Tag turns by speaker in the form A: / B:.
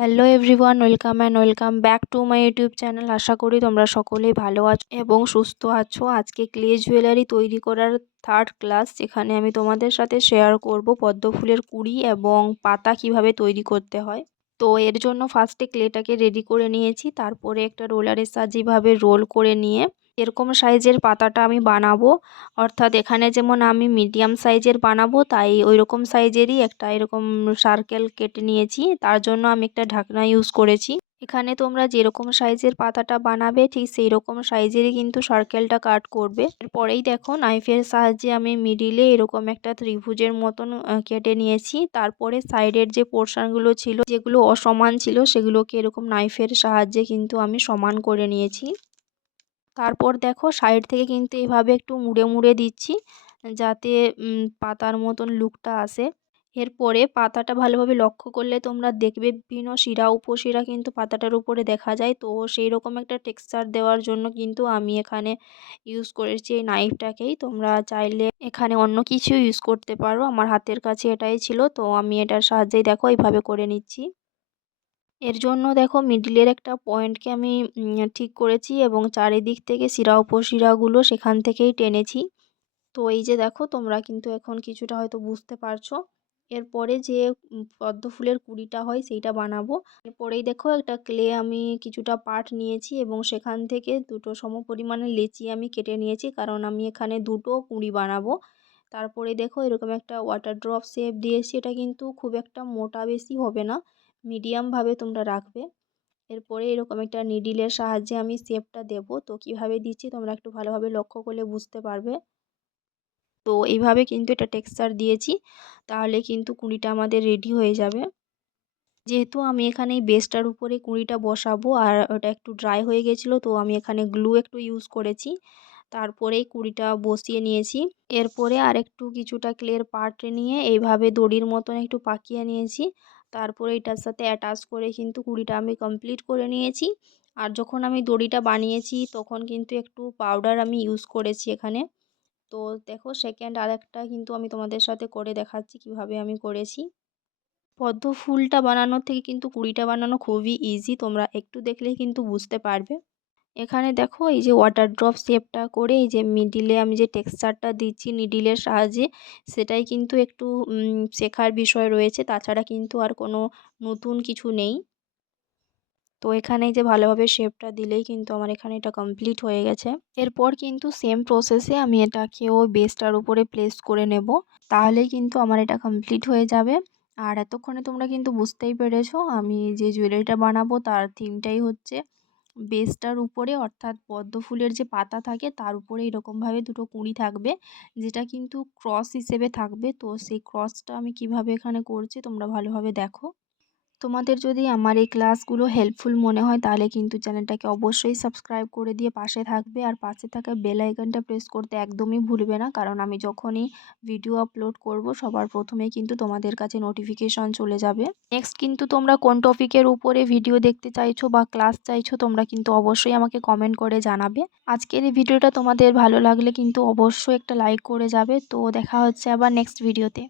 A: Hello everyone welcome and welcome back to my YouTube channel আশা করি তোমরা সকলেই ভালো আছো এবং সুস্থ আছো। আজকে ক্লে জুয়েলারি তৈরি করার থার্ড ক্লাস যেখানে আমি তোমাদের সাথে শেয়ার করব পদ্ম ফুলের কুড়ি এবং পাতা কীভাবে তৈরি করতে হয়। তো এর জন্য ফার্স্টে ক্লেটাকে রেডি করে নিয়েছি, তারপরে একটা রোলারের সাহায্যে রোল করে নিয়ে এরকম সাইজের পাতাটা আমি বানাবো। অর্থাৎ এখানে যেমন আমি মিডিয়াম সাইজের বানাবো, তাই ওই রকম সাইজেরই একটা এরকম সার্কেল কেটে নিয়েছি। তার জন্য আমি একটা ঢাকনা ইউজ করেছি। এখানে তোমরা যেরকম সাইজের পাতাটা বানাবে, ঠিক সেই রকম সাইজেরই কিন্তু সার্কেলটা কাট করবে। এরপরেই দেখো নাইফের সাহায্যে আমি মিডিলে এরকম একটা ত্রিভুজের মতন কেটে নিয়েছি। তারপরে সাইডের যে পোর্শনগুলো ছিল, যেগুলো অসমান ছিল, সেগুলোকে এরকম নাইফের সাহায্যে কিন্তু আমি সমান করে নিয়েছি। তারপর দেখো সাইড থেকে কিন্তু এভাবে একটু মুড়ে মুড়ে দিচ্ছি, যাতে পাতার মতন লুকটা আসে। এরপরে পাতাটা ভালোভাবে লক্ষ্য করলে তোমরা দেখবে বিভিন্ন শিরা, উপশিরা কিন্তু পাতাটার উপরে দেখা যায়। তো সেই রকম একটা টেক্সচার দেওয়ার জন্য কিন্তু আমি এখানে ইউজ করেছি এই নাইফটাকেই। তোমরা চাইলে এখানে অন্য কিছু ইউজ করতে পারো। আমার হাতের কাছে এটাই ছিল। তো আমি এটার সাহায্যেই দেখো এইভাবে করে নিচ্ছি। এর জন্য দেখো মিডিলের একটা পয়েন্টকে আমি ঠিক করেছি এবং চারিদিক থেকে শিরা উপশিরাগুলো সেখান থেকেই টেনেছি। তো এই যে দেখো তোমরা কিন্তু এখন কিছুটা হয়তো বুঝতে পারছ। এরপরে যে পদ্ম ফুলের কুড়িটা হয় সেইটা বানাবো। এরপরেই দেখো একটা ক্লে আমি কিছুটা পাট নিয়েছি এবং সেখান থেকে দুটো সম পরিমাণে লেচি আমি কেটে নিয়েছি কারণ আমি এখানে দুটো কুড়ি বানাবো। তারপরে দেখো এরকম একটা ওয়াটার ড্রপ শেপ দিয়েছি, এটা কিন্তু খুব একটা মোটা বেশি হবে না। মিডিয়ামভাবে তোমরা রাখবে। এরপরে এরকম একটা নিডিলের সাহায্যে আমি শেপটা দেব। তো কীভাবে দিচ্ছি তোমরা একটু ভালোভাবে লক্ষ্য করলে বুঝতে পারবে। তো এইভাবে কিন্তু এটা টেক্সচার দিয়েছি। তাহলে কিন্তু কুঁড়িটা আমাদের রেডি হয়ে যাবে। যেহেতু আমি এখানে এই বেসটার উপরে কুঁড়িটা বসাবো আর ওটা একটু ড্রাই হয়ে গেছিল, তো আমি এখানে গ্লু একটু ইউজ করেছি। তারপরেই কুড়িটা বসিয়ে নিয়েছি। এরপরে আর একটু কিছুটা ক্লের পার্ট নিয়ে এইভাবে দড়ির মতন একটু পাকিয়ে নিয়েছি। তারপরে এটার সাথে অ্যাটাচ করে কিন্তু কুড়িটা আমি কমপ্লিট করে নিয়েছি। আর যখন আমি দড়িটা বানিয়েছি, তখন কিন্তু একটু পাউডার আমি ইউজ করেছি এখানে। তো দেখো সেকেন্ড আরেকটা কিন্তু আমি তোমাদের সাথে করে দেখাচ্ছি কীভাবে আমি করেছি। পদ্ম ফুলটা বানানোর থেকে কিন্তু কুড়িটা বানানো খুবই ইজি তোমরা একটু দেখলেই কিন্তু বুঝতে পারবে। এখানে দেখো এই যে ওয়াটার ড্রপ শেপটা করে এই যে মিডিলে আমি যে টেক্সচারটা দিচ্ছি নিডিলের সাহায্যে, সেটাই কিন্তু একটু শেখার বিষয় রয়েছে। তাছাড়া কিন্তু আর কোনো নতুন কিছু নেই। তো এখানে যে ভালোভাবে শেপটা দিলেই কিন্তু আমার এখানে এটা কমপ্লিট হয়ে গেছে। এরপর কিন্তু সেম প্রসেসে আমি এটাকেও বেসটার উপরে প্লেস করে নেব। তাহলেই কিন্তু আমার এটা কমপ্লিট হয়ে যাবে। আর এতক্ষণে তোমরা কিন্তু বুঝতেই পেরেছ, আমি যে জুয়েলারিটা বানাবো তার থিমটাই হচ্ছে বেসটার উপরে অর্থাৎ পদ্ম ফুলের যে পাতা থাকে তার উপরে এরকমভাবে দুটো কুঁড়ি থাকবে, যেটা কিন্তু ক্রস হিসেবে থাকবে। তো সেই ক্রসটা আমি কীভাবে এখানে করছি তোমরা ভালোভাবে দেখো। তোমাদের যদি আমার এই ক্লাসগুলো হেল্পফুল মনে হয়, তাহলে কিন্তু চ্যানেলটাকে অবশ্যই সাবস্ক্রাইব করে দিয়ে পাশে থাকবে। আর পাশে থাকা বেল আইকনটা প্রেস করতে একদমই ভুলবে না, কারণ আমি যখনই ভিডিও আপলোড করব, সবার প্রথমে কিন্তু তোমাদের কাছে নোটিফিকেশন চলে যাবে। নেক্সট কিন্তু তোমরা কোন টপিকের উপরে ভিডিও দেখতে চাইছো বা ক্লাস চাইছো, তোমরা কিন্তু অবশ্যই আমাকে কমেন্ট করে জানাবে। আজকের এই ভিডিওটা তোমাদের ভালো লাগলে কিন্তু অবশ্যই একটা লাইক করে যাবে। তো দেখা হচ্ছে আবার নেক্সট ভিডিওতে